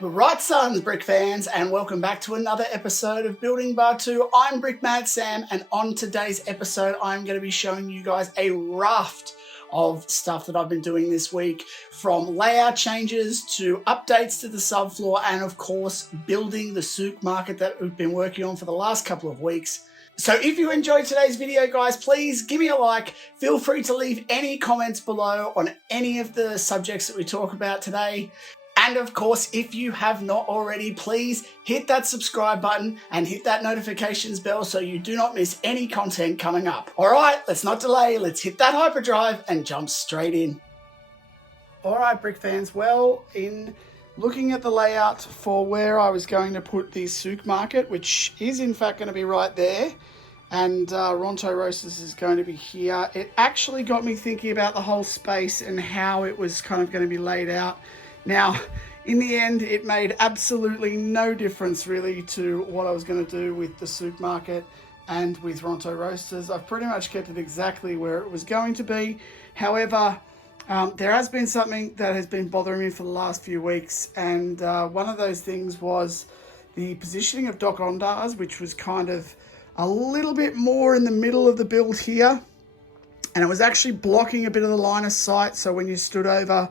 Right, sons, brick fans, and welcome back to another episode of Building Batuu. I'm Brickmad Sam, and on today's episode, I'm going to be showing you guys a raft of stuff that I've been doing this week, from layout changes to updates to the subfloor, and of course, building the Souk Market that we've been working on for the last couple of weeks. So if you enjoyed today's video, guys, please give me a like. Feel free to leave any comments below on any of the subjects that we talk about today. And of course, if you have not already, please hit that subscribe button and hit that notifications bell so you do not miss any content coming up. All right, let's not delay. Let's hit that hyperdrive and jump straight in. All right, brick fans. Well, in looking at the layout for where I was going to put the Souk Market, which is in fact going to be right there, and Ronto Roasters is going to be here, it actually got me thinking about the whole space and how it was kind of going to be laid out. Now, in the end, it made absolutely no difference really to what I was going to do with the Souk Market and with Ronto Roasters. I've pretty much kept it exactly where it was going to be. However, there has been something that has been bothering me for the last few weeks, and one of those things was the positioning of dock ondars, which was kind of a little bit more in the middle of the build here. And it was actually blocking a bit of the line of sight. So when you stood over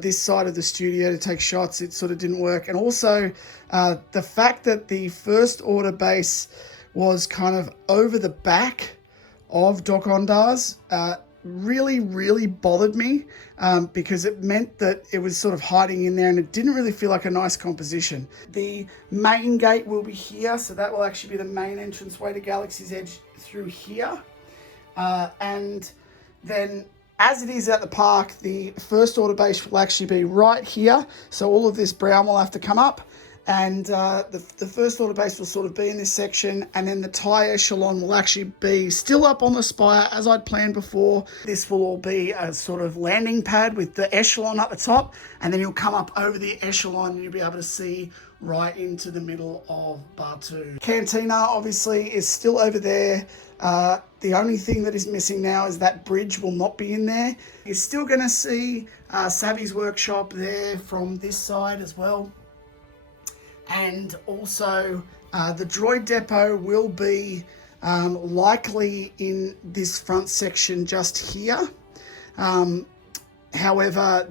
this side of the studio to take shots, it sort of didn't work. And also the fact that the first order base was kind of over the back of dock ondars really bothered me because it meant that it was sort of hiding in there and it didn't really feel like a nice composition. The main gate will be here. So that will actually be the main entranceway to Galaxy's Edge through here. And then as it is at the park, the first order base will actually be right here. So all of this brown will have to come up, and the first order base will sort of be in this section, and then the tie echelon will actually be still up on the spire as I'd planned before. This will all be a sort of landing pad with the echelon at the top, and then you'll come up over the echelon and you'll be able to see right into the middle of Batuu. Cantina obviously is still over there. The only thing that is missing now is that bridge will not be in there. You're still going to see Savvy's workshop there from this side as well. And also the droid depot will be likely in this front section just here. However,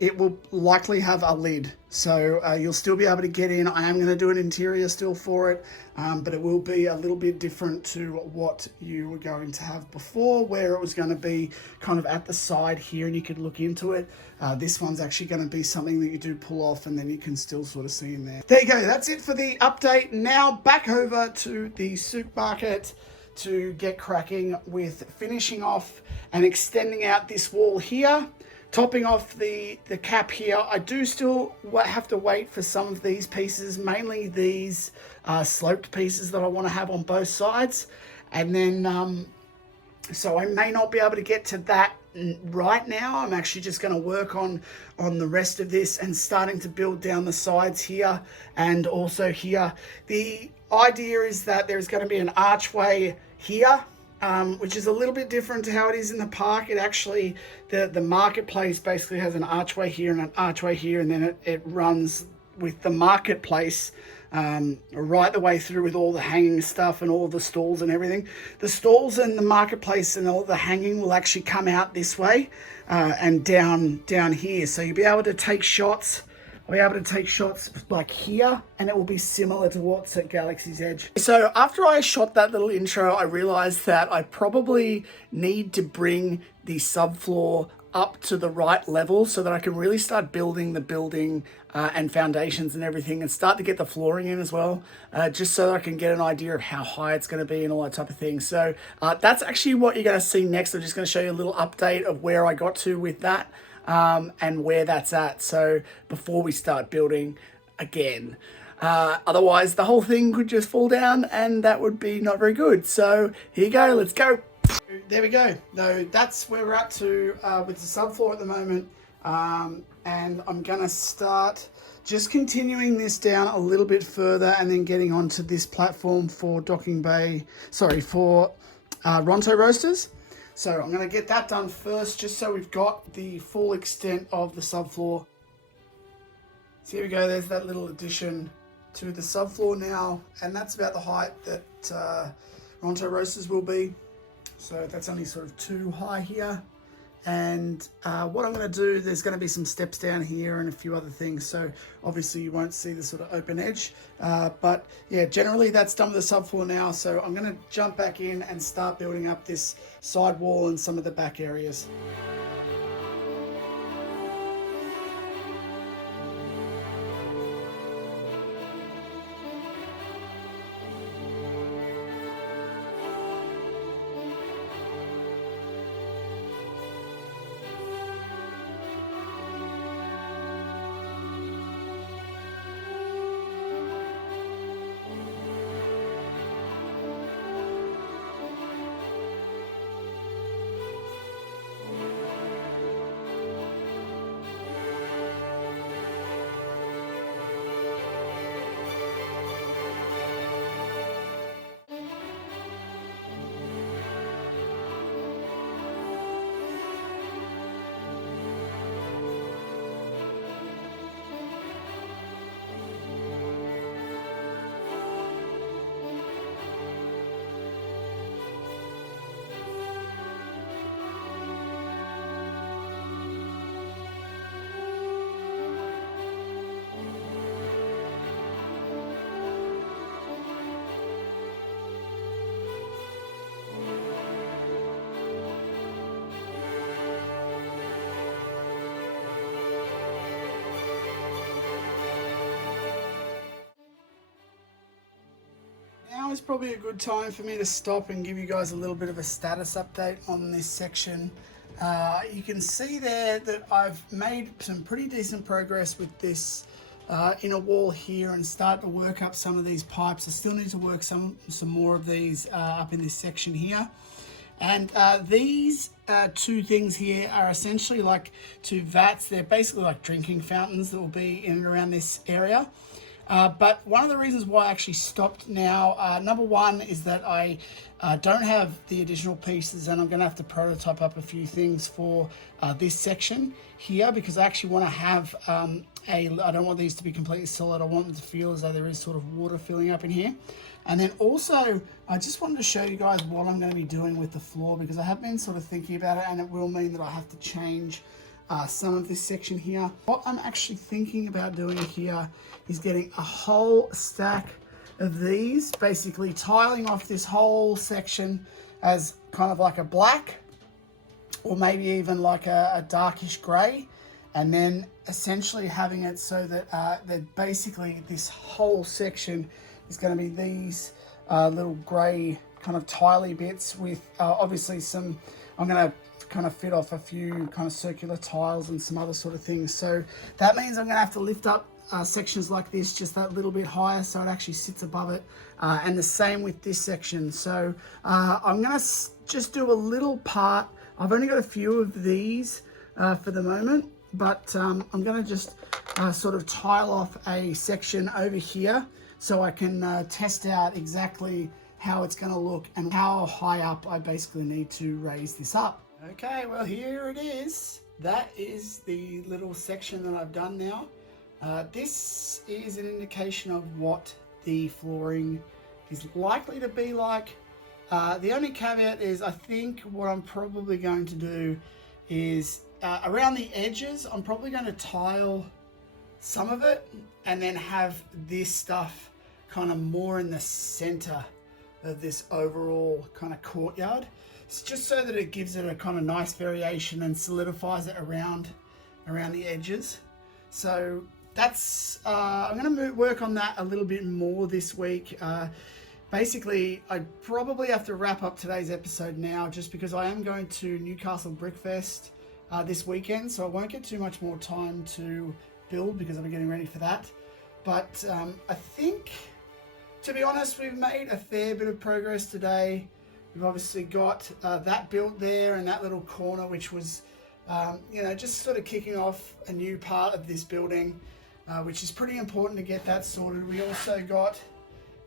it will likely have a lid, so you'll still be able to get in. I am going to do an interior still for it, but it will be a little bit different to what you were going to have before, where it was going to be kind of at the side here and you could look into it. This one's actually going to be something that you do pull off and then you can still sort of see in there. There you go, that's it for the update. Now back over to the Souk Market to get cracking with finishing off and extending out this wall here. Topping off the cap here. I do still have to wait for some of these pieces, mainly these sloped pieces that I want to have on both sides. And then, so I may not be able to get to that right now. I'm actually just going to work on the rest of this and starting to build down the sides here and also here. The idea is that there's going to be an archway here, which is a little bit different to how it is in the park. It actually, the marketplace basically has an archway here and an archway here, and then it runs with the marketplace right the way through with all the hanging stuff and all the stalls and everything. The stalls and the marketplace and all the hanging will actually come out this way and down here. So you'll be able to take shots. I'll be able to take shots like here, and it will be similar to what's at Galaxy's Edge. So after I shot that little intro, I realized that I probably need to bring the subfloor up to the right level so that I can really start building the building and foundations and everything, and start to get the flooring in as well, just so that I can get an idea of how high it's going to be and all that type of thing. So that's actually what you're going to see next. I'm just going to show you a little update of where I got to with that. And where that's at, so before we start building again. Otherwise the whole thing could just fall down and that would be not very good. So here you go, let's go. There we go. No, that's where we're at to with the subfloor at the moment, and I'm gonna start just continuing this down a little bit further and then getting onto this platform for docking bay, sorry, for Ronto roasters. So I'm going to get that done first, just so we've got the full extent of the subfloor. So here we go, there's that little addition to the subfloor now, and that's about the height that Ronto roasters will be. So that's only sort of too high here. And what I'm going to do, there's going to be some steps down here and a few other things. So obviously you won't see the sort of open edge. But yeah, generally that's done with the subfloor now. So I'm going to jump back in and start building up this side wall and some of the back areas. Now is probably a good time for me to stop and give you guys a little bit of a status update on this section. You can see there that I've made some pretty decent progress with this inner wall here and start to work up some of these pipes. I still need to work some more of these up in this section here. And these two things here are essentially like two vats. They're basically like drinking fountains that will be in and around this area. But one of the reasons why I actually stopped now, number one is that I don't have the additional pieces, and I'm going to have to prototype up a few things for this section here, because I actually want to have I don't want these to be completely solid. I want them to feel as though there is sort of water filling up in here. And then also, I just wanted to show you guys what I'm going to be doing with the floor, because I have been sort of thinking about it, and it will mean that I have to change some of this section here. What I'm actually thinking about doing here is getting a whole stack of these, basically tiling off this whole section as kind of like a black, or maybe even like a darkish grey, and then essentially having it so that that basically this whole section is going to be these little grey kind of tiley bits with obviously some, I'm going to kind of fit off a few kind of circular tiles and some other sort of things. So that means I'm going to have to lift up sections like this just that little bit higher so it actually sits above it, and the same with this section. So I'm going to just do a little part. I've only got a few of these for the moment, but I'm going to just sort of tile off a section over here so I can test out exactly how it's going to look and how high up I basically need to raise this up. Okay, well, here it is. That is the little section that I've done now. This is an indication of what the flooring is likely to be like. The only caveat is I think what I'm probably going to do is around the edges, I'm probably going to tile some of it and then have this stuff kind of more in the center of this overall kind of courtyard. It's just so that it gives it a kind of nice variation and solidifies it around the edges. So that's I'm going to work on that a little bit more this week. Basically, I probably have to wrap up today's episode now, just because I am going to Newcastle Brickfest this weekend, so I won't get too much more time to build because I'll be getting ready for that. But I think, to be honest, we've made a fair bit of progress today. We've obviously got that built there, and that little corner, which was, you know, just sort of kicking off a new part of this building, which is pretty important to get that sorted. We also got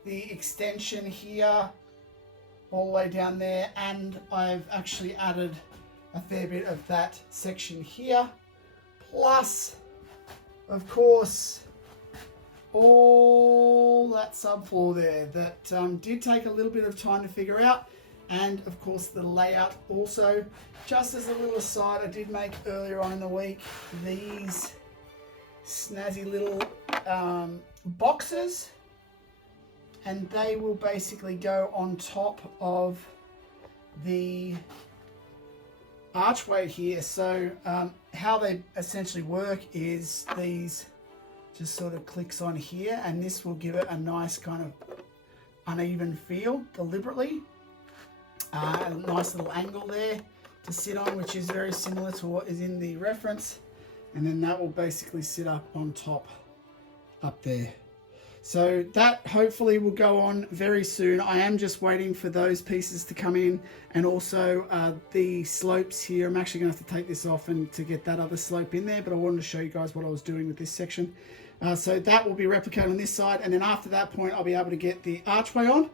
the extension here all the way down there, and I've actually added a fair bit of that section here, plus of course all that subfloor there that did take a little bit of time to figure out, and of course the layout also. Just as a little aside, I did make earlier on in the week these snazzy little boxes, and they will basically go on top of the archway here. So how they essentially work is these just sort of clicks on here, and this will give it a nice kind of uneven feel deliberately. A nice little angle there to sit on, which is very similar to what is in the reference, and then that will basically sit up on top up there. So that hopefully will go on very soon. I am just waiting for those pieces to come in, and also the slopes here. I'm actually going to have to take this off and to get that other slope in there, but I wanted to show you guys what I was doing with this section. So that will be replicated on this side, and then after that point I'll be able to get the archway on.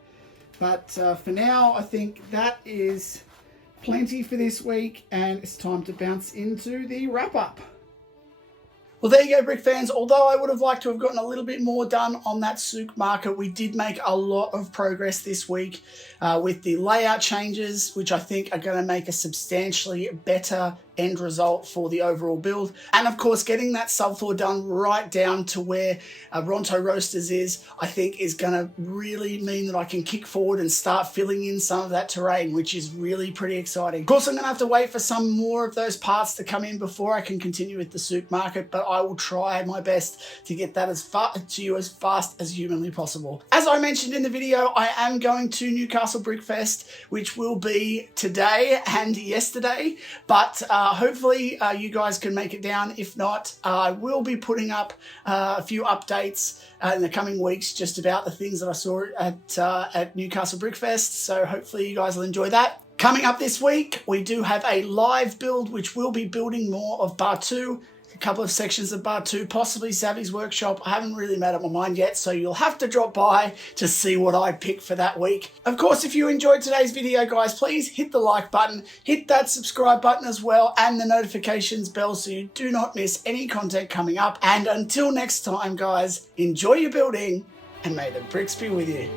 But for now, I think that is plenty for this week, and it's time to bounce into the wrap-up. Well, there you go, Brick fans. Although I would have liked to have gotten a little bit more done on that Souk Market, we did make a lot of progress this week with the layout changes, which I think are going to make a substantially better end result for the overall build. And of course, getting that subfloor done right down to where Ronto Roasters is, I think is going to really mean that I can kick forward and start filling in some of that terrain, which is really pretty exciting. Of course, I'm going to have to wait for some more of those parts to come in before I can continue with the Souk Market, but I will try my best to get that as far to you as fast as humanly possible. As I mentioned in the video, I am going to Newcastle Brickfest, which will be today and yesterday, but hopefully you guys can make it down. If not, I will be putting up a few updates in the coming weeks just about the things that I saw at Newcastle Brickfest, so hopefully you guys will enjoy that. Coming up this week, we do have a live build which will be building more of Batuu, a couple of sections of Batuu, possibly Savvy's workshop. I haven't really made up my mind yet, so you'll have to drop by to see what I pick for that week. Of course, if you enjoyed today's video, guys, please hit the like button, hit that subscribe button as well, and the notifications bell so you do not miss any content coming up. And until next time, guys, enjoy your building, and may the bricks be with you.